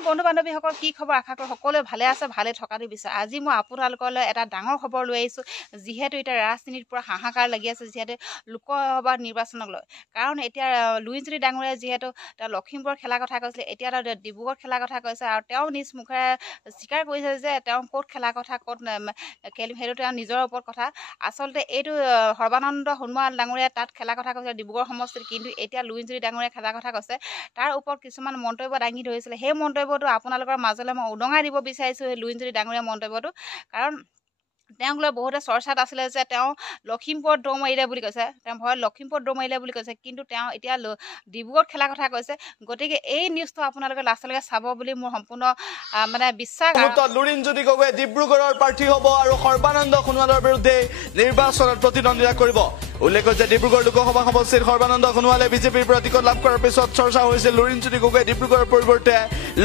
নমস্কাৰ বন্ধু বান্ধৱীসকল, কি খবৰ? আশা কৰোঁ সকলোৱে ভালে আছে, ভালে থকাটো বিচাৰে। আজি মই আপোনালোকলৈ এটা ডাঙৰ খবৰ লৈ আহিছোঁ। যিহেতু এতিয়া ৰাজনীতিৰ পৰা হাহাকাৰ লাগি আছে, যিহেতু লোকসভা নিৰ্বাচনক লৈ। কাৰণ এতিয়া লুৰিণজ্যোতি ডাঙৰীয়াই যিহেতু তেওঁ লখিমপুৰত খেলাৰ কথা কৈছিলে, এতিয়া তেওঁ ডিব্ৰুগড়ত খেলাৰ কথা কৈছে আৰু তেওঁ নিজ মুখেৰে স্বীকাৰ কৰিছে যে তেওঁ ক'ত খেলাৰ কথা, ক'ত খেলিম, সেইটো তেওঁ নিজৰ ওপৰত কথা। আচলতে এইটো সৰ্বানন্দ সোণোৱাল ডাঙৰীয়াই তাত খেলাৰ কথা কৈছে ডিব্ৰুগড় সমষ্টিত, কিন্তু এতিয়া লুৰিণজ্যোতি ডাঙৰীয়াই খেলাৰ কথা কৈছে। তাৰ ওপৰত কিছুমান মন্তব্য দাঙি ধৰিছিলে। সেই মন্তব্যটো আপোনালোকৰ মাজলৈ মই উদঙাই দিব বিচাৰিছোঁ, সেই লুৰিণজ্যোতি ডাঙৰীয়া মন্তব্যটো। কাৰণ তেওঁক লৈ বহুতে চৰ্চাত আছিলে যে তেওঁ লখিমপুৰত দৌৰ মাৰিলে বুলি কৈছে, তেওঁ ভয়ত লখিমপুৰত দৌৰ মাৰিলে বুলি কৈছে, কিন্তু তেওঁ এতিয়া ডিব্ৰুগড়ত খেলাৰ কথা কৈছে। গতিকে এই নিউজটো আপোনালোকে লাষ্টলৈকে চাব বুলি মোৰ সম্পূৰ্ণ বিশ্বাস। লুৰিণজ্যোতি গগৈয়ে ডিব্ৰুগড়ৰ প্ৰাৰ্থী হ'ব আৰু সৰ্বানন্দ সোণোৱালৰ বিৰুদ্ধে নিৰ্বাচনত প্ৰতিদ্বন্দ্বিতা কৰিব। উল্লেখ যে ডিব্ৰুগড় লোকসভা সমষ্টিত সৰ্বানন্দ সোণোৱালে বিজেপিৰ পৰা টিকট লাভ কৰাৰ পিছত চৰ্চা হৈছিল লুৰিণজ্যোতি গগৈয়ে ডিব্ৰুগড়ৰ পৰিৱৰ্তে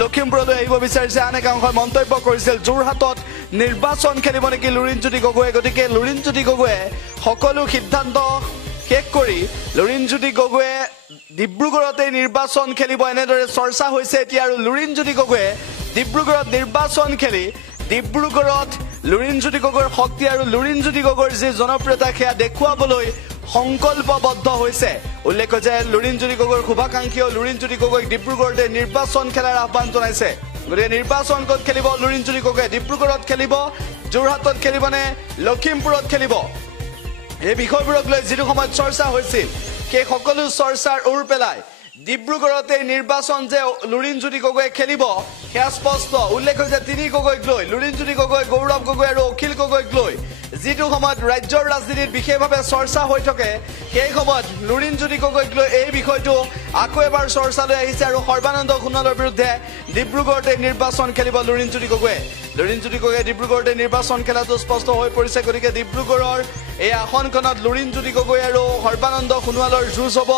লখিমপুৰলৈ আহিব বিচাৰিছে। আন এক অংশই মন্তব্য কৰিছিল যোৰহাটত নিৰ্বাচন খেলিব নেকি লুৰিণজ্যোতি গগৈয়ে। গতিকে লুৰিণজ্যোতি গগৈয়ে সকলো সিদ্ধান্ত শেষ কৰি লুৰিণজ্যোতি গগৈয়ে ডিব্ৰুগড়তে নিৰ্বাচন খেলিব, এনেদৰে চৰ্চা হৈছে এতিয়া। আৰু লুৰিণজ্যোতি গগৈয়ে ডিব্ৰুগড়ত নিৰ্বাচন খেলি ডিব্ৰুগড়ত লুৰিণজ্যোতি গগৈৰ শক্তি আৰু লুৰিণজ্যোতি গগৈৰ যি জনপ্ৰিয়তা সেয়া দেখুৱাবলৈ সংকল্পবদ্ধ হৈছে। উল্লেখ যে লুৰিণজ্যোতি গগৈৰ শুভাকাংক্ষীয়ে লুৰিণজ্যোতি গগৈক ডিব্ৰুগড়তে নিৰ্বাচন খেলাৰ আহ্বান জনাইছে। গতিকে নিৰ্বাচন ক'ত খেলিব লুৰিণজ্যোতি গগৈয়ে? ডিব্ৰুগড়ত খেলিব, যোৰহাটত খেলিব নে লখিমপুৰত খেলিব? এই বিষয়বোৰক লৈ যিটো সময়ত চৰ্চা হৈছিল, সেই সকলো চৰ্চাৰ ওৰ পেলাই ডিব্ৰুগড়তে নিৰ্বাচন যে লুৰিণজ্যোতি গগৈয়ে খেলিব সেয়া স্পষ্ট। উল্লেখ হৈছে তিনি গগৈক লৈ, লুৰিণজ্যোতি গগৈ, গৌৰৱ গগৈ আৰু অখিল গগৈক লৈ যিটো সময়ত ৰাজ্যৰ ৰাজনীতিত বিশেষভাৱে চৰ্চা হৈ থাকে, সেই সময়ত লুৰিণজ্যোতি গগৈক লৈ এই বিষয়টো আকৌ এবাৰ চৰ্চালৈ আহিছে। আৰু সৰ্বানন্দ সোণোৱালৰ বিৰুদ্ধে ডিব্ৰুগড়তে নিৰ্বাচন খেলিব লুৰিণজ্যোতি গগৈয়ে। লুৰিণজ্যোতি গগৈয়ে ডিব্ৰুগড়তে নিৰ্বাচন খেলাটো স্পষ্ট হৈ পৰিছে। গতিকে ডিব্ৰুগড়ৰ এই আসনখনত লুৰিণজ্যোতি গগৈ আৰু সৰ্বানন্দ সোণোৱালৰ যুঁজ হ'ব।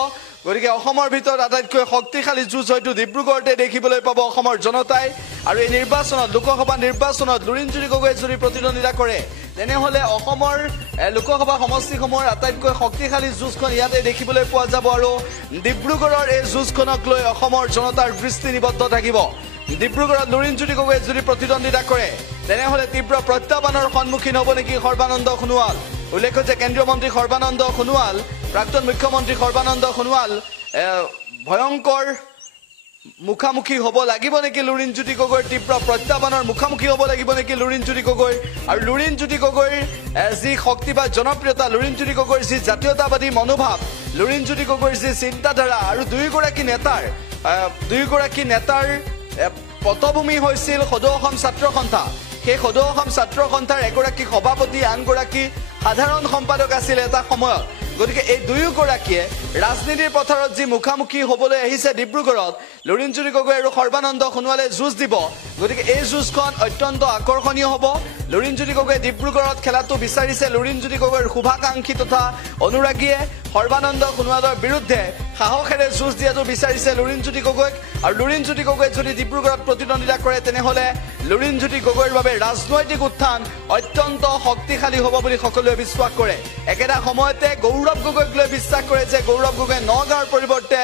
গতিকে অসমৰ ভিতৰত আটাইতকৈ শক্তিশালী যুঁজ হয়তো ডিব্ৰুগড়তে দেখিবলৈ পাব অসমৰ জনতাই। আৰু এই নিৰ্বাচনত, লোকসভা নিৰ্বাচনত লুৰিণজ্যোতি গগৈয়ে যদি প্ৰতিদ্বন্দ্বিতা কৰে, তেনেহ'লে অসমৰ লোকসভা সমষ্টিসমূহৰ আটাইতকৈ শক্তিশালী যুঁজখন ইয়াতে দেখিবলৈ পোৱা যাব। আৰু ডিব্ৰুগড়ৰ এই যুঁজখনক লৈ অসমৰ জনতাৰ দৃষ্টি নিবদ্ধ থাকিব। ডিব্ৰুগড়ত লুৰিণজ্যোতি গগৈয়ে যদি প্ৰতিদ্বন্দ্বিতা কৰে, তেনেহ'লে তীব্ৰ প্ৰত্যাহ্বানৰ সন্মুখীন হ'ব নেকি সৰ্বানন্দ সোণোৱাল? উল্লেখ যে কেন্দ্ৰীয় মন্ত্ৰী সৰ্বানন্দ সোণোৱাল, প্ৰাক্তন মুখ্যমন্ত্ৰী সৰ্বানন্দ সোণোৱাল ভয়ংকৰ মুখামুখি হ'ব লাগিব নেকি লুৰিণজ্যোতি গগৈৰ? তীব্ৰ প্ৰত্যাহ্বানৰ মুখামুখি হ'ব লাগিব নেকি লুৰিণজ্যোতি গগৈ? আৰু লুৰিণজ্যোতি গগৈৰ যি শক্তি বা জনপ্ৰিয়তা, লুৰিণজ্যোতি গগৈৰ যি জাতীয়তাবাদী মনোভাৱ, লুৰিণজ্যোতি গগৈৰ যি চিন্তাধাৰা, আৰু দুয়োগৰাকী নেতাৰ পটভূমি হৈছিল সদৌ অসম ছাত্ৰ সন্থা। সেই সদৌ অসম ছাত্ৰ সন্থাৰ এগৰাকী সভাপতি, আনগৰাকী সাধাৰণ সম্পাদক আছিল এটা সময়ত। গতিকে এই দুয়োগৰাকীয়ে ৰাজনীতিৰ পথাৰত যি মুখামুখি হ'বলৈ আহিছে ডিব্ৰুগড়ত, লুৰিণজ্যোতি গগৈ আৰু সৰ্বানন্দ সোণোৱালে যুঁজ দিব। গতিকে এই যুঁজখন অত্যন্ত আকৰ্ষণীয় হ'ব। লুৰিণজ্যোতি গগৈয়ে ডিব্ৰুগড়ত খেলাটো বিচাৰিছে। লুৰিণজ্যোতি গগৈৰ শুভাকাংক্ষী তথা অনুৰাগীয়ে সৰ্বানন্দ সোণোৱালৰ বিৰুদ্ধে সাহসেৰে যুঁজ দিয়াটো বিচাৰিছে লুৰিণজ্যোতি গগৈক। আৰু লুৰিণজ্যোতি গগৈয়ে যদি ডিব্ৰুগড়ত প্ৰতিদ্বন্দ্বিতা কৰে, তেনেহ'লে লুৰিণজ্যোতি গগৈৰ বাবে ৰাজনৈতিক উত্থান অত্যন্ত শক্তিশালী হ'ব বুলি সকলোৱে বিশ্বাস কৰে। একেটা সময়তে গৌৰৱ গগৈক লৈ বিশ্বাস কৰে যে গৌৰৱ গগৈয়ে নগাঁৱৰ পৰিৱৰ্তে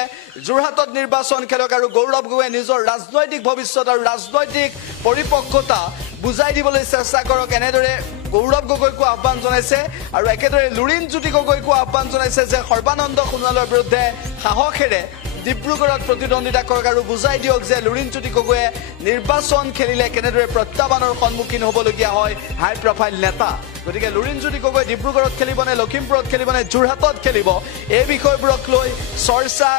যোৰহাটত নিৰ্বাচন খেলক আৰু গৌৰৱ গগৈয়ে নিজৰ ৰাজনৈতিক ভৱিষ্যত আৰু ৰাজনৈতিক পৰিপক্কতা বুজাই দিবলৈ চেষ্টা কৰক, এনেদৰে গৌৰৱ গগৈকো আহ্বান জনাইছে। আৰু একেদৰে লুৰিণজ্যোতি গগৈকো আহ্বান জনাইছে যে সৰ্বানন্দ সোণোৱালৰ বিৰুদ্ধে সাহসেৰে ডিব্ৰুগড়ত প্ৰতিদ্বন্দ্বিতা কৰক আৰু বুজাই দিয়ক যে লুৰিণজ্যোতি গগৈয়ে নিৰ্বাচন খেলিলে কেনেদৰে প্ৰত্যাহ্বানৰ সন্মুখীন হ'বলগীয়া হয় হাই প্ৰফাইল নেতা। গতিকে লুৰিণজ্যোতি গগৈ ডিব্ৰুগড়ত খেলিব নে লখিমপুৰত খেলিব নে যোৰহাটত খেলিব, এই বিষয়বোৰক লৈ চৰ্চা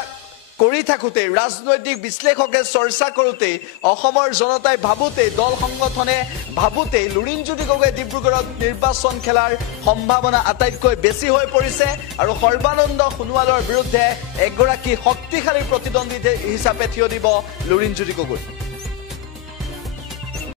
কৰি থাকোঁতেই, ৰাজনৈতিক বিশ্লেষকে চৰ্চা কৰোঁতেই, অসমৰ জনতাই ভাবোঁতেই, দল সংগঠনে ভাবোঁতেই লুৰিণজ্যোতি গগৈয়ে ডিব্ৰুগড়ত নিৰ্বাচন খেলাৰ সম্ভাৱনা আটাইতকৈ বেছি হৈ পৰিছে। আৰু সৰ্বানন্দ সোণোৱালৰ বিৰুদ্ধে এগৰাকী শক্তিশালী প্ৰতিদ্বন্দ্বী হিচাপে থিয় দিব লুৰিণজ্যোতি গগৈ।